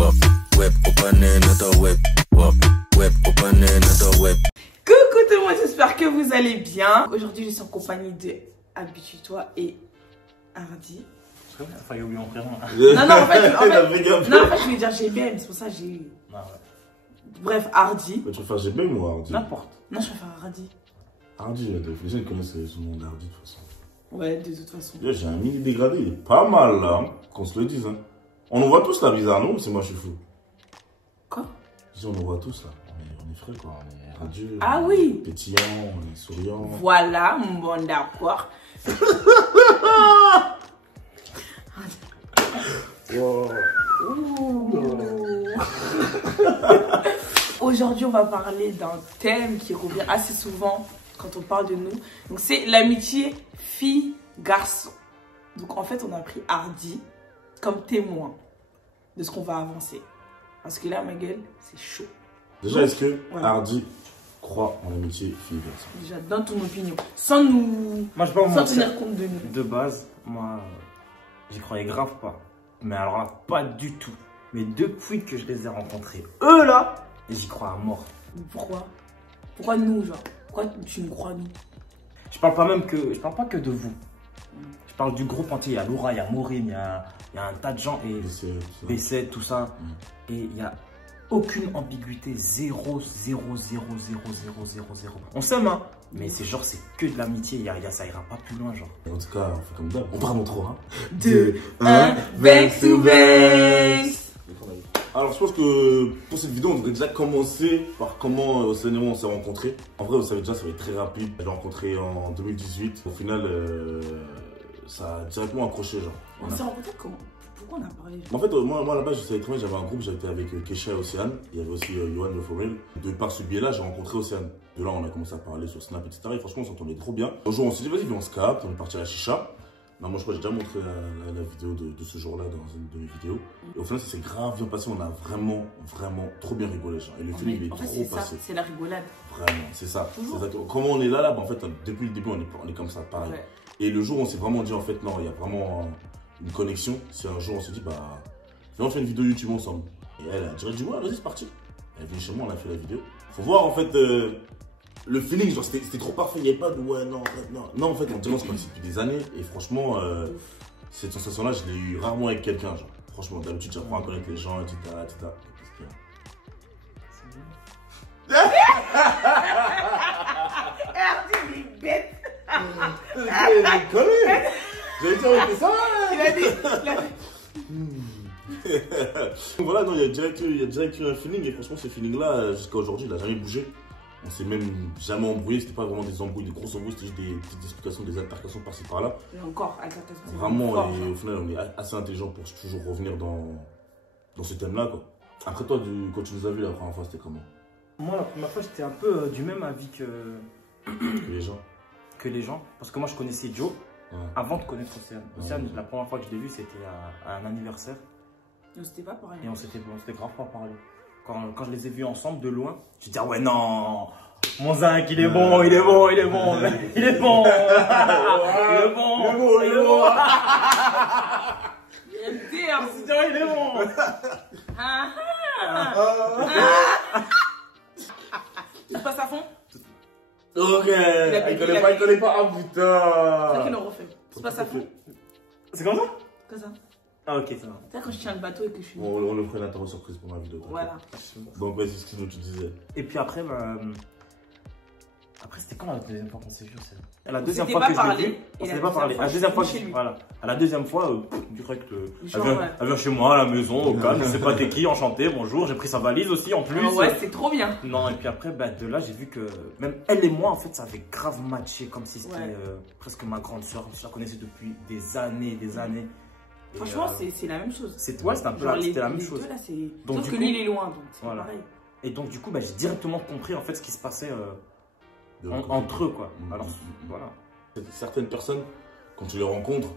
web, web, open another web, web, web, open another web. Coucou tout le monde, j'espère que vous allez bien. Aujourd'hui, je suis en compagnie de Habitue-toi et Hardy. Il a failli oublier mon prénom. Non, en fait, je vais dire GBM, c'est pour ça que j'ai. Ah ouais. Bref, Hardy. Tu préfères GBM ou Hardy? N'importe. Non, je préfère Hardy. Hardy, les gens connaissent son nom d'Hardy de toute façon. Ouais, de toute façon. J'ai un mini dégradé, il est pas mal là, hein, qu'on se le dise. Hein. On nous voit tous là, bizarre, non? C'est moi, je suis fou. Quoi? Je dis, on nous voit tous là. On est frais quoi, on est radieux. Ah oui. Pétillant, on est souriant. Voilà, bon d'accord. Wow. Aujourd'hui, on va parler d'un thème qui revient assez souvent quand on parle de nous. Donc, c'est l'amitié fille-garçon. Donc, en fait, on a pris Hardy comme témoin de ce qu'on va avancer. Parce que là, ma gueule, c'est chaud. Déjà, est-ce que voilà. Hardy croit en l'amitié fille-garçon? Déjà, donne ton opinion. Sans nous. Moi, je peux sans tenir compte de nous. De base, moi, j'y croyais grave pas. Mais alors là, pas du tout. Mais depuis que je les ai rencontrés, eux là, j'y crois à mort. Pourquoi? Pourquoi nous, genre? Pourquoi tu nous crois nous? Je parle pas que de vous. Je parle du groupe entier. Il y a Laura, il y a Maureen, il y a un tas de gens. Et B7, tout ça. Et il y a aucune ambiguïté. 0, 0, 0, 0, 0, 0, 0. On s'aime, hein. Mais c'est genre, c'est que de l'amitié. Ça ira pas plus loin, genre. En tout cas, on fait comme d'hab. On vraiment trop, hein. 2, 1, Vex to Vex. Alors, je pense que pour cette vidéo, on devrait déjà commencer par comment on s'est rencontrés. En vrai, vous savez déjà, ça va être très rapide. Je l'ai rencontré en 2018. Au final, ça a directement accroché, genre. On s'est rencontrés comment? Pourquoi on a parlé? En fait, moi là-bas, je savais très bien, j'avais un groupe, j'étais avec Kesha et Océane. Il y avait aussi Yohan de Formel. De par ce biais-là, j'ai rencontré Océane. De là, on a commencé à parler sur Snap, etc. Et franchement, on s'entendait trop bien. Un jour, on s'est dit, vas-y, viens, on se capte, on est parti à la chicha. Non, moi, je crois que j'ai déjà montré la vidéo de ce jour-là dans une de mes vidéos. Et au final, ça s'est grave bien passé. On a vraiment trop bien rigolé, genre. Et le film, il est trop passé. C'est la rigolade. Vraiment, c'est ça. Comment on est là, bah, en fait, depuis le début, on est comme ça, pareil. Ouais. Et le jour où on s'est vraiment dit, en fait, non, il y a vraiment une connexion. C'est un jour, on s'est dit, bah, viens, on fait une vidéo YouTube ensemble. Et elle a dit, ouais, vas-y, c'est parti. Elle est venue chez moi, on a fait la vidéo. Faut voir, en fait, le feeling, genre, c'était trop parfait. Il n'y avait pas de, ouais, non, non. Non, en fait, on se connaissait depuis des années. Et franchement, cette sensation-là, je l'ai eu rarement avec quelqu'un, genre. Franchement, d'habitude, j'apprends à connaître les gens, etc., etc. Hardy, il est bête. J'allais dire, mais ça. Il a dit. Voilà, non, il y a direct eu un feeling. Et franchement, ce feeling-là, jusqu'à aujourd'hui, il n'a jamais bougé. On s'est même jamais embrouillé, c'était pas vraiment des embrouilles, des grosses embrouilles, c'était juste des petites explications, des altercations par-ci par-là. Et encore, altercations. Vraiment, et au final, on est assez intelligent pour toujours revenir dans ce thème-là, quoi. Après toi, quand tu nous as vus la première fois, c'était comment? Moi, la première fois, j'étais un peu du même avis que les gens. Parce que moi, je connaissais Joe avant de connaître Océane. Océane, la première fois que je l'ai vu, c'était à un anniversaire. Et on s'était pas parlé. Et on s'était grave pas parlé. Quand je les ai vus ensemble de loin, je me dis, ah ouais, non, mon zinc, il est bon, il est bon, il est bon, il est bon, il est bon, il est bon. Il est bon. Tu passes à fond? Ok, il connaît pas, ah putain. C'est qu'il en refait. Tu passes à fond? C'est comme ça? Comme ça. Ah ok, ça va. Tu sais quand je tiens le bateau et que je suis... On le ferait une interro surprise pour ma vidéo. Voilà. Donc vas-y, ce que tu disais. Et puis après, après c'était quand la deuxième fois qu'on s'est vu? La deuxième fois que je l'ai vu, on s'était pas parlé. La deuxième fois, voilà. À la deuxième fois, direct, elle vient chez moi à la maison, au calme, je sais pas t'es qui, enchanté, bonjour, j'ai pris sa valise aussi en plus. Ouais, c'est trop bien. Non, et puis après, de là, j'ai vu que même elle et moi, en fait, ça avait grave matché, comme si c'était presque ma grande soeur. Je la connaissais depuis des années, des années. Franchement, c'est la même chose. C'était un peu la même chose. Sauf que lui, il est loin, donc c'est pareil. Et donc, du coup, j'ai directement compris en fait ce qui se passait entre eux, quoi. Alors, voilà. Certaines personnes, quand tu les rencontres,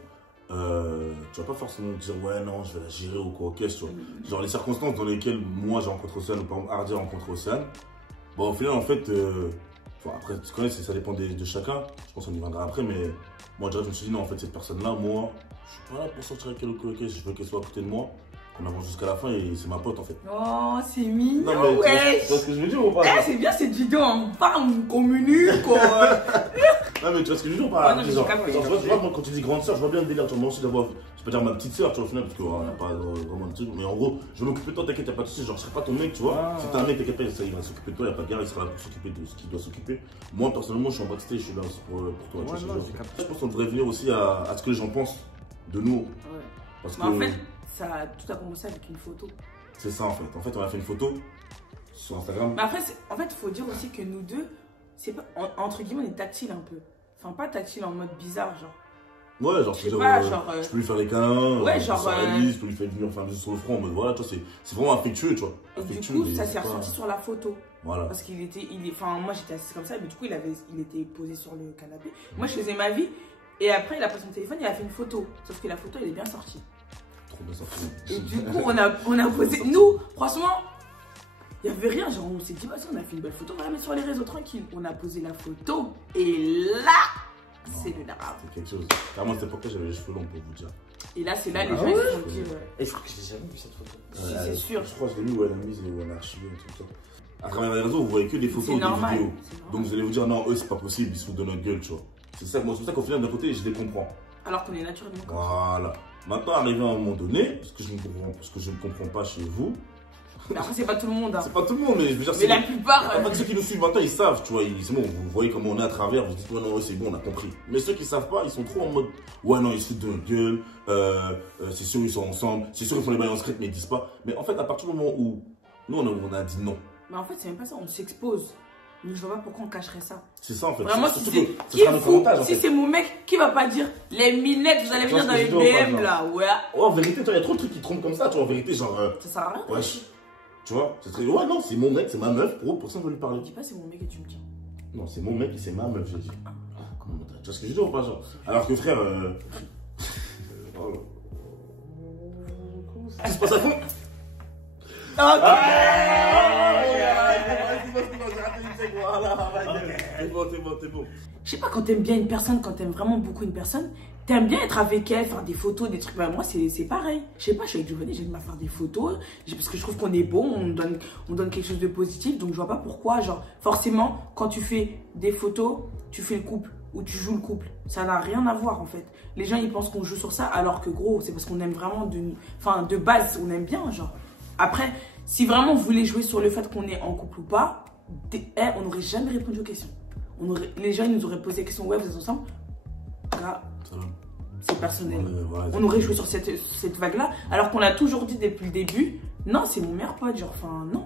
tu vas pas forcément dire ouais, non, je vais la gérer ou quoi, ok, tu vois. Genre, les circonstances dans lesquelles moi j'ai rencontré Océane ou par exemple Hardy a rencontré Océane, bon, au final, en fait, après, tu connais, ça dépend de chacun. Je pense qu'on y viendra après, mais moi, je me suis dit non, en fait, cette personne-là, moi, je suis pas là pour sortir avec elle ou quoi, je veux qu'elle soit à côté de moi. qu'on avance jusqu'à la fin et c'est ma pote en fait. Oh, c'est mignon, Non, mais ouais. tu vois ce que je veux dire ou pas? Eh, c'est bien cette vidéo, on parle, on communique, quoi. Non, mais tu vois ce que je veux dire ou pas? Ouais, non, mais Genre, j'ai genre, tu vois, moi, quand tu dis grande soeur, je vois bien le délire. Tu vois, moi aussi d'avoir, je peux dire ma petite soeur, tu vois, au final, parce qu'on n'a pas vraiment de truc. Mais en gros, je vais m'occuper de toi, t'inquiète, y'a pas de soucis. Genre, je serai pas ton mec, tu vois. Si t'es un mec, t'inquiète pas, il va s'occuper de toi, y'a pas de guerre, il sera là pour s'occuper de ce qu'il doit s'occuper. Moi, personnellement, je suis en backstage, je suis là pour toi. Tu vois, je pense qu'on devrait venir aussi à ce que les gens pensent de nous. Ouais. Parce Mais que. en fait, tout a commencé avec une photo. C'est ça, en fait. En fait, on a fait une photo sur Instagram. Mais après, en fait, il faut dire aussi que nous deux, c'est pas, entre guillemets, on est tactile un peu. Enfin, pas tactile en mode bizarre, genre. Ouais, genre, je sais pas, genre, je peux lui faire les câlins, ouais, genre, je peux lui faire venir faire un bisou sur le front, mais voilà, tu vois, c'est vraiment affectueux, tu vois. Et Affectueux, du coup, mais ça c'est s'est pas- ressenti sur la photo. Voilà. Parce qu'il était, enfin, moi j'étais assise comme ça, mais du coup, il était posé sur le canapé. Moi, je faisais ma vie, et après, il a pris son téléphone, il a fait une photo. Sauf que la photo, elle est bien sortie. Trop bien sorti. Et du coup, on a posé, nous, franchement, il n'y avait rien, genre, on s'est dit, vas-y, on a fait une belle photo, on va la mettre sur les réseaux, tranquille. On a posé la photo, et là, c'est le drame. C'est quelque chose. Carrément, à cette époque-là, j'avais les cheveux longs pour vous dire. Et là, c'est là, les Ah gens, ils ouais se sont dit, Et je crois que j'ai jamais vu cette photo. Si, c'est sûr. Je crois que je l'ai mis où elle a mis, où elle a archivé, un truc comme ça. À travers les réseaux, vous voyez que des photos C'est ou des normal. vidéos. C'est normal. Donc vous allez vous dire, non, eux, c'est pas possible, ils se foutent de notre gueule, tu vois. C'est ça, moi, c'est pour ça qu'au final, d'un côté, je les comprends. Alors qu'on est naturellement comme ça. Voilà. Maintenant, arrivé à un moment donné, ce que je ne comprends pas chez vous, Mais après, c'est pas tout le monde. Hein. c'est pas tout le monde, mais je veux dire, Mais la plupart. En fait, ceux qui nous suivent maintenant, ils savent, tu vois, c'est bon, vous voyez comment on est à travers, vous dites, ouais, non, ouais, c'est bon, on a compris. Mais ceux qui savent pas, ils sont trop en mode, ouais, non, ils se foutent de notre gueule, c'est sûr, ils sont ensemble, c'est sûr, ils font les bails en script, mais ils disent pas. Mais en fait, à partir du moment où nous, on a dit non, Mais en fait, c'est même pas ça, on s'expose. Donc, je vois pas pourquoi on cacherait ça. c'est ça en fait. Vraiment, Surtout si que ce c'est sera notre avantage, en si fait. c'est mon mec, qui va pas dire les minettes, vous allez Tu vois venir ce dans que les je veux dire ou BM pas, là, ouais. Oh, en vérité, il y a trop de trucs qui trompent comme ça, tu vois, en vérité, genre, Ça sert à rien. wesh, tu vois, ce serait, ouais, non, c'est mon mec, c'est ma meuf, pour ça, on veut lui parler. Dis pas c'est mon mec et tu me dis. Non, c'est mon mec et c'est ma meuf, j'ai dit. Comment tu vois ce que je veux dire ou pas, genre? Alors que frère, oh là. Qu'est-ce qui se passe à fond? C'est bon. Je sais pas, quand t'aimes bien une personne, quand t'aimes vraiment beaucoup une personne, t'aimes bien être avec elle, faire des photos, des trucs. Bah, moi, c'est pareil. Je sais pas, je suis avec Giovanni, j'aime bien faire des photos. Parce que je trouve qu'on est beau, on donne quelque chose de positif. Donc, je vois pas pourquoi, genre, forcément, quand tu fais des photos, tu fais le couple ou tu joues le couple. Ça n'a rien à voir, en fait. Les gens, ils pensent qu'on joue sur ça, alors que, gros, c'est parce qu'on aime vraiment de base, on aime bien, genre. Après, si vraiment vous voulez jouer sur le fait qu'on est en couple ou pas, on n'aurait jamais répondu aux questions. Les gens ils nous auraient posé la question, ouais, vous êtes ensemble? Là, c'est personnel. On aurait joué sur cette vague-là, alors qu'on l'a toujours dit depuis le début. Non, c'est mon meilleur pote, genre, enfin, non.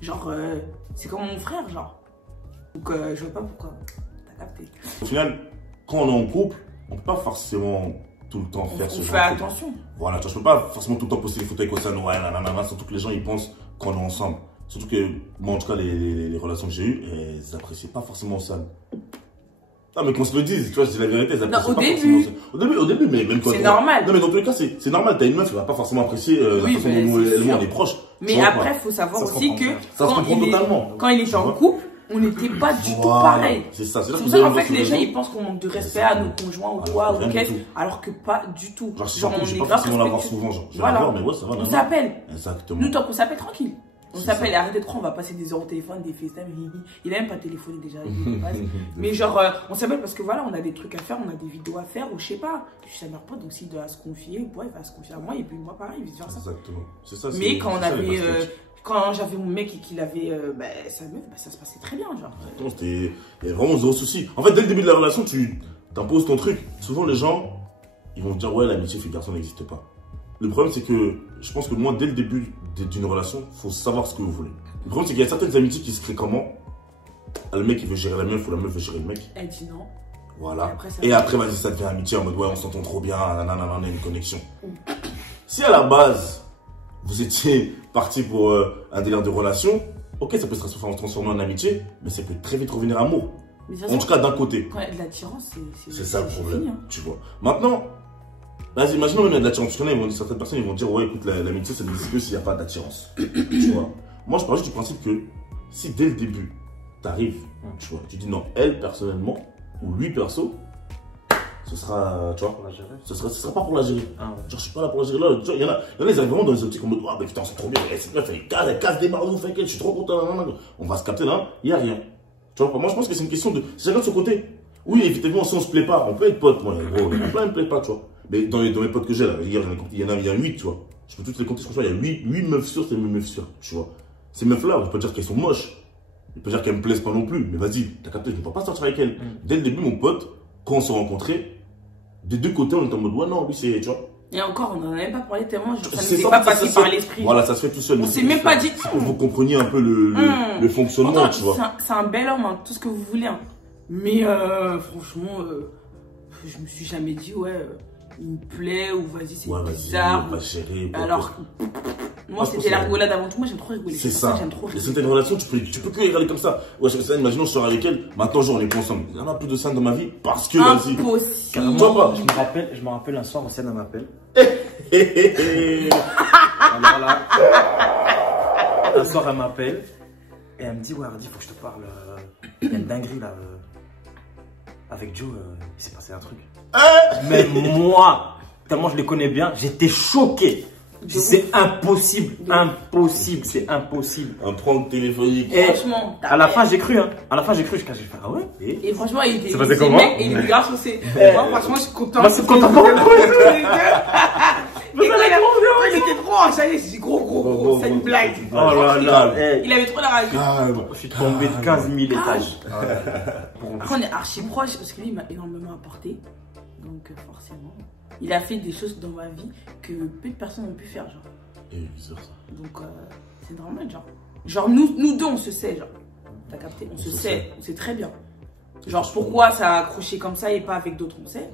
Genre, c'est comme mon frère, genre. Donc, je vois pas pourquoi. T'as capté. Au final, quand on est en couple, on peut pas forcément tout le temps faire ce On genre fait de truc. attention. Voilà, tu vois, je peux pas forcément tout le temps poster des photos avec Océane, ouais, nanana, surtout que les gens ils pensent qu'on est ensemble. Surtout que, moi en tout cas, les relations que j'ai eues, elles appréciaient pas forcément Océane. Non, mais qu'on se le dise, tu vois, je dis la vérité, elles appréciaient pas forcément Océane. Au début, mais même quand. C'est normal. Non, mais dans tous les cas, c'est normal, t'as une meuf, elle va pas forcément apprécier la Oui, façon mais dont c'est sûr. on est proche. Mais après, il faut savoir Ça se aussi comprend, que ça se comprend totalement. quand il était en couple, on n'était pas du tout pareil. C'est ça, C'est pour ça qu'en fait, les gens ils pensent qu'on manque de respect à nos conjoints ou quoi, ou rien du qu'est-ce, tout. alors que pas du tout. Genre, je vais pas forcément l'avoir souvent, genre. Je vais l'avoir, mais ouais, ça va. On s'appelle. Exactement. Nous, tant qu'on s'appelle, tranquille. On C'est s'appelle, ça. arrête de croire, on va passer des heures au téléphone, des FaceTime, il a même pas téléphoné déjà. Mais genre, on s'appelle parce que voilà, on a des trucs à faire, on a des vidéos à faire, ou je sais pas. Je suis sa meilleure pote, donc s'il doit se confier, ouais, il va se confier à moi, et puis moi pareil, vice versa. Exactement. C'est ça. Mais quand on c'est ça, les avait. baskets. Quand j'avais mon mec et qu'il avait sa meuf, ça se passait très bien, genre. Exactement, il y a vraiment zéro souci. En fait, dès le début de la relation, tu t'imposes ton truc. Souvent, les gens, ils vont te dire, ouais, l'amitié fille-garçon n'existe pas. Le problème, c'est que je pense que moi, dès le début d'une relation, il faut savoir ce que vous voulez. Le problème, c'est qu'il y a certaines amitiés qui se créent comment? Le mec, il veut gérer la meuf ou la meuf veut gérer le mec. Elle dit non. Voilà. Et après, vas-y, ça devient amitié en mode, ouais, on s'entend trop bien, nanana, on a une connexion. Si à la base, vous étiez parti pour un délire de relation, ok, ça peut se transformer en amitié, mais ça peut très vite revenir amour. En tout cas, d'un côté. Quand il y a de l'attirance, c'est ça le problème, fini, hein. tu vois. Maintenant, vas-y, imaginons qu'il y a de l'attirance. Tu connais, certaines personnes ils vont dire, ouais, écoute, l'amitié, ça n'existe que s'il n'y a pas d'attirance. Tu vois. Moi, je parle juste du principe que si dès le début, t'arrives, tu vois, tu dis non, elle personnellement, ou lui perso, ce sera, tu vois, Pour la gérer. ce sera pas pour la gérer. Ah, ouais. Genre, je suis pas là pour la gérer. Là, il y en a, ils arrivent vraiment dans les optiques en mode, ah, mais putain, c'est trop bien, cette meuf, elle casse des barreaux, fait qu'elle, je suis trop content, on va se capter là, il y a rien. Tu vois, moi, je pense que c'est une question de, chacun de son côté. Oui, évidemment, si on se plaît pas, on peut être pote, moi, gros, il y en a plein, ils me plaît pas, tu vois. Mais dans mes potes que j'ai, là, hier, il y en a 8, tu vois. Je peux toutes les compter, franchement, il y a 8 meufs sûres, c'est mes meufs sûres, tu vois. Ces meufs-là, on peut dire qu'elles sont moches. On peut dire qu'elles me plaisent pas non plus, mais vas-y, t'as capté, je ne peux pas sortir avec elles. Dès le début, mon pote, quand on s'est rencontrés, des deux côtés, on était en mode, ouais, non, lui, c'est, tu vois. Et encore, on n'en avait pas parlé tellement, ça ne C'est s'est pas passé par l'esprit. Voilà, ça se fait tout seul. On s'est même pas dit. Pour que vous compreniez un peu le fonctionnement, Pourtant, tu vois. c'est un bel homme, hein, tout ce que vous voulez. Hein. Mais franchement, je me suis jamais dit, ouais, il me plaît ou vas-y, c'est bizarre. On va gérer. Alors, moi, c'était la rigolade avant tout. Moi, j'aime trop rigoler. C'est ça. J'aime trop rigoler. Et c'est une relation, tu peux que rigoler comme ça. Ouais, imaginons, je sors avec elle. Maintenant, genre, on est pas ensemble. Il y en a plus de ça dans ma vie parce que, vas-y. Impossible. Toi, pas. Je me rappelle un soir, Océane m'appelle. Alors là, un soir, elle m'appelle. Et elle me dit, ouais, Hardy, faut que je te parle. Il y a une dinguerie là. Avec Joe, il s'est passé un truc. Mais moi, tellement je les connais bien, j'étais choqué. C'est impossible, c'est impossible. Un prank téléphonique. Et franchement, à la fin, j'ai cru, hein. À la fin, j'ai cru, j'ai fait, ah ouais. Et franchement, il était. C'est passé comment? Il est grave saucé. Moi, franchement, je suis content. Moi, je suis content. Il était trop, ça y est, c'est gros, c'est une blague. Oh là là. Il avait trop la rage. Je suis tombé de 15 000 étages. Après, on est archi proches parce que lui, il m'a énormément apporté. Donc, forcément, il a fait des choses dans ma vie que peu de personnes ont pu faire, genre. Et bizarre ça. Donc, c'est normal, genre. Genre, nous deux, on se sait, genre. T'as capté? On se sait, on sait très bien. Genre, pourquoi ça a accroché comme ça et pas avec d'autres, on sait.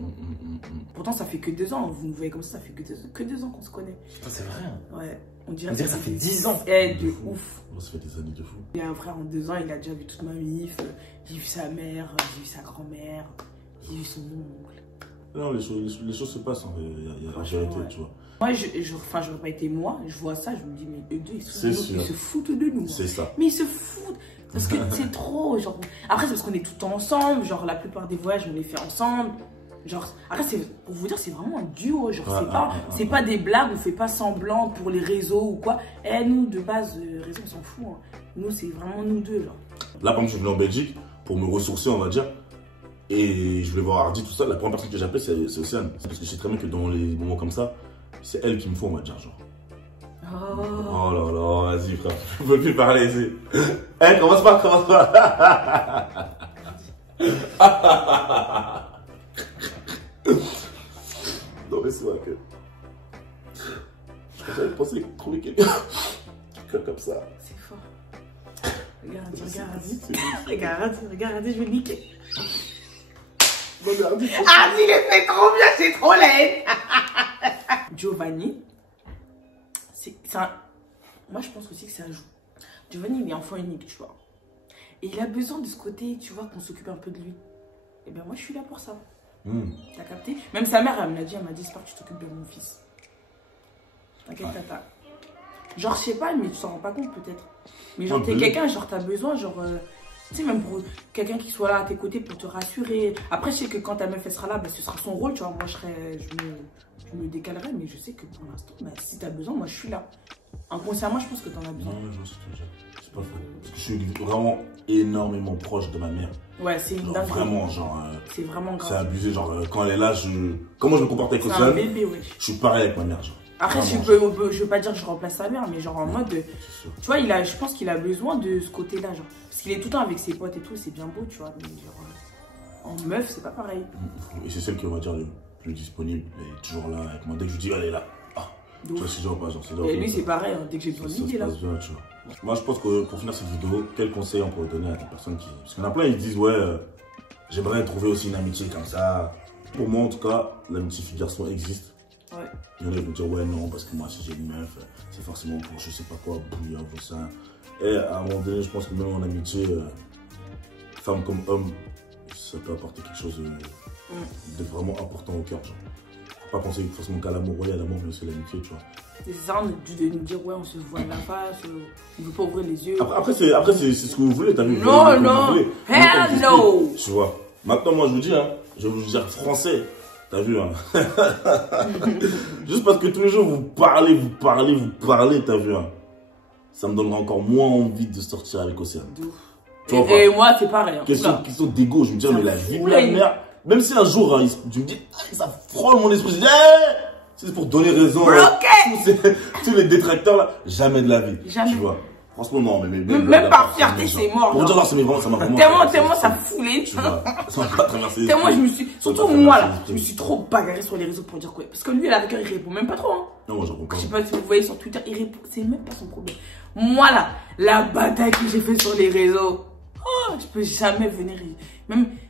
Pourtant, ça fait que 2 ans. Vous nous voyez comme ça fait que 2 ans qu'on se connaît. Putain, c'est vrai. Ouais. On dirait que ça fait 10 ans. Eh, de ouf. Ça fait des années de fou. Il y a un frère en 2 ans, il a déjà vu toute ma mif. J'ai vu sa mère, j'ai vu sa grand-mère, j'ai vu son oncle. Non, les choses se passent, hein. Il y a la vérité, tu vois. Moi, j'aurais pas été moi, je vois ça, je me dis, mais eux deux, ils se foutent de nous. C'est ça. Mais ils se foutent. Parce que c'est trop, genre. Après, c'est parce qu'on est tout le temps ensemble, genre, la plupart des voyages, on les fait ensemble. Genre, après, pour vous dire, c'est vraiment un duo. Genre, c'est pas des blagues, on fait pas semblant pour les réseaux ou quoi. Eh, nous, de base, réseau, on s'en fout. Hein. Nous, c'est vraiment nous deux, genre. Là, par exemple, je suis venu en Belgique pour me ressourcer, on va dire. Et je voulais voir Hardy, tout ça. La première personne que j'appelais, c'est Océane. Parce que je sais très bien que dans les moments comme ça, c'est elle qui me faut, on va dire, genre. Oh là là, vas-y, frère. Je peux plus parler ici. Eh, commence pas. Non, mais c'est vrai que. Je pensais penser trouver quelqu'un comme ça. C'est fort. Regarde, je vais le niquer. Non, mais Hardy, il est fait trop bien, c'est trop laid. Giovanni, moi je pense aussi que ça joue. Giovanni, il est enfant unique, tu vois. Et il a besoin de ce côté, tu vois, qu'on s'occupe un peu de lui. Et bien moi je suis là pour ça. T'as capté? Même sa mère, elle m'a dit, j'espère que tu t'occupes de mon fils. T'inquiète, tata. Genre, je sais pas, mais tu t'en rends pas compte peut-être. Mais genre, t'es quelqu'un, genre, t'as besoin, genre, tu sais, même pour quelqu'un qui soit là à tes côtés pour te rassurer. Après, je sais que quand ta meuf, elle sera là, bah, ce sera son rôle, tu vois. Moi, je me décalerai, mais je sais que pour l'instant, bah, si t'as besoin, moi, je suis là. Inconsciemment, je pense que t'en as besoin. Non, je sais déjà. C'est pas faux. Parce que je suis vraiment énormément proche de ma mère. Ouais, c'est une dinguerie. Vraiment, genre. C'est vraiment grave. C'est abusé, genre, quand elle est là, comment je me comporte avec Océane? C'est un bébé, ouais. Je suis pareil avec ma mère, genre. Après, je veux pas dire que je remplace sa mère, mais genre en mode. Tu vois, je pense qu'il a besoin de ce côté-là, genre. Parce qu'il est tout le temps avec ses potes et tout, c'est bien beau, tu vois. Mais genre, en meuf, c'est pas pareil. Et c'est celle qui, on va dire, le plus disponible. Elle est toujours là avec moi. Dès que je lui dis, elle est là. Ah, tu vois, c'est genre pas, genre, c'est genre. Et lui, c'est pareil, hein, dès que j'ai besoin de lui, là. Bien, tu vois. Moi, je pense que pour finir cette vidéo, quel conseil on peut donner à des personnes qui. Parce qu'il y en a plein, ils disent, ouais, j'aimerais trouver aussi une amitié comme ça. Pour moi, en tout cas, l'amitié fille-garçon existe. Ouais. Il y en a qui vont dire ouais non parce que moi si j'ai une meuf c'est forcément pour je sais pas quoi bouillir ou ça. Et à un moment donné je pense que même en amitié femme comme homme ça peut apporter quelque chose de vraiment important au cœur. Faut pas penser forcément qu'à l'amour, oui à l'amour mais aussi à l'amitié tu vois. C'est ça de nous dire ouais on se voit de la face, on veut pas ouvrir les yeux. Après c'est ce que vous voulez t'as vu. Non, hell no. Tu vois. Maintenant moi je vous dis hein, je vais vous dire français. T'as vu, hein. Juste parce que tous les jours, vous parlez, t'as vu, hein. Ça me donnera encore moins envie de sortir avec Océane. Et moi, c'est pareil. Hein. Question d'égo, je me dis, mais la vie de la mère. Même si un jour, hein, tu me dis, ça frôle mon esprit, je dis, c'est pour donner raison. Tous les détracteurs là, jamais de la vie. Jamais. Tu vois. Franchement, non, mais même par fierté, c'est mort. Pour dire, là, ça m'a vraiment. Tellement ça foulait. Tu vois. Ça m'a pas traversé. Tellement je me suis. Surtout moi là, je me suis trop bagarré sur les réseaux pour dire quoi. Parce que lui, avec il répond même pas trop. Hein. Non, moi, j'en comprends. Je sais pas si vous voyez sur Twitter, il répond. C'est même pas son problème. Moi là, la bataille que j'ai faite sur les réseaux, je peux jamais venir.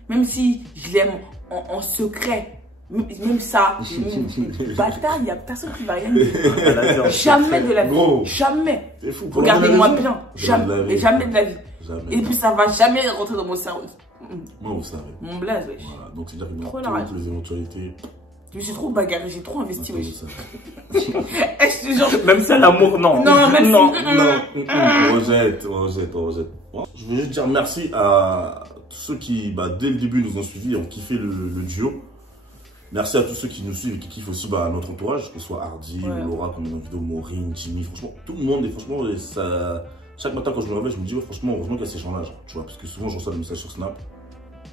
Même si je l'aime en secret. Même ça, bâtard, il n'y a personne qui va rien dire. Jamais de la vie. Jamais. Regardez-moi bien. Jamais, jamais de la vie. Et puis ça va jamais rentrer dans mon cerveau. Moi, vous savez. Mon blaze, wesh. Voilà, donc c'est-à-dire que toutes les éventualités. Je me suis trop bagarré, j'ai trop investi, wesh. Même ça, l'amour, non. Non, même non. On rejette. Je veux juste dire merci à tous ceux qui, dès le début, nous ont suivis et ont kiffé le duo. Merci à tous ceux qui nous suivent et qui kiffent aussi notre entourage, que ce soit Hardy, Laura, comme dans la vidéo, Maureen, Jimmy, franchement, tout le monde. Et franchement, ça, chaque matin quand je me réveille, je me dis, franchement, heureusement qu'il y a ces gens-là, tu vois, parce que souvent, je reçois des messages sur Snap,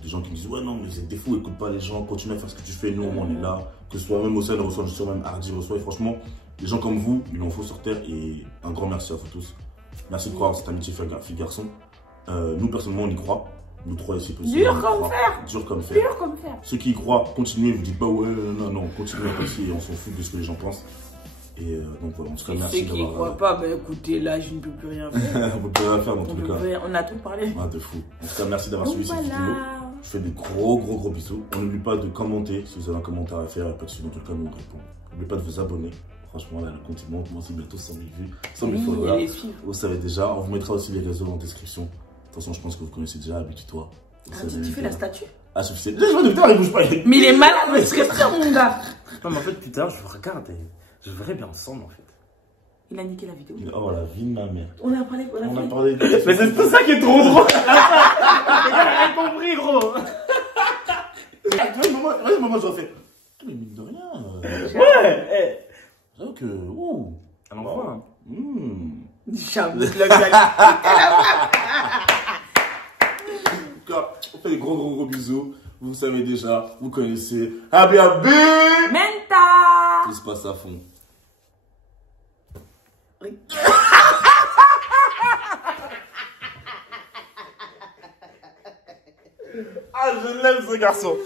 des gens qui me disent, ouais, non, mais c'est des fous, écoute pas les gens, continue à faire ce que tu fais, nous, on est là, que ce soit même Océane reçoit, je sais même Hardy reçoit, et franchement, les gens comme vous, il en faut sur Terre, et un grand merci à vous tous. Merci de croire en cette amitié fille-garçon. Nous, personnellement, on y croit. Nous trois ici, dur comme fer. Dur comme fer. Dur comme fer. Ceux qui y croient, continuez, vous dites pas ouais, non, continuez aussi, on s'en fout de ce que les gens pensent. Et donc voilà, en tout cas, merci d'avoir. Ceux qui y croient pas, écoutez, là, je ne peux plus rien faire. On peut plus rien faire dans tous les cas. On a tout parlé. Ah, de fou. En tout cas, merci d'avoir suivi cette vidéo. Je fais des gros bisous. On n'oublie pas de commenter. Si vous avez un commentaire à faire, pas de soucis, dans tout cas, nous on répond. N'oubliez pas de vous abonner. Franchement, là, le compte il monte. Moi, c'est bientôt 100 000 vues. 100 000 followers. Vous savez déjà. On vous mettra aussi les réseaux en description. De toute façon, je pense que vous connaissez déjà. Habitue-toi. Tu fais la statue? Ah, je sais. Déjà, je vois depuis tard, il bouge pas. Mais il est malade, mais je respire, mon gars. Non, mais en fait, depuis tard, je vous regarde et je verrais bien ensemble, en fait. Il a niqué la vidéo. Oh, la vie de ma mère. On a parlé. Mais c'est tout ça qui est trop drôle. Les gars, j'ai rien compris, gros. Tu vois, maman, je refais. Mais mine de rien. Ouais. J'avoue que. Ouh. Alors, quoi? Jamais le gars. On fait des gros bisous. Vous savez déjà, vous connaissez. Happy Menta. Tout se passe à fond. Ah, je l'aime ce garçon.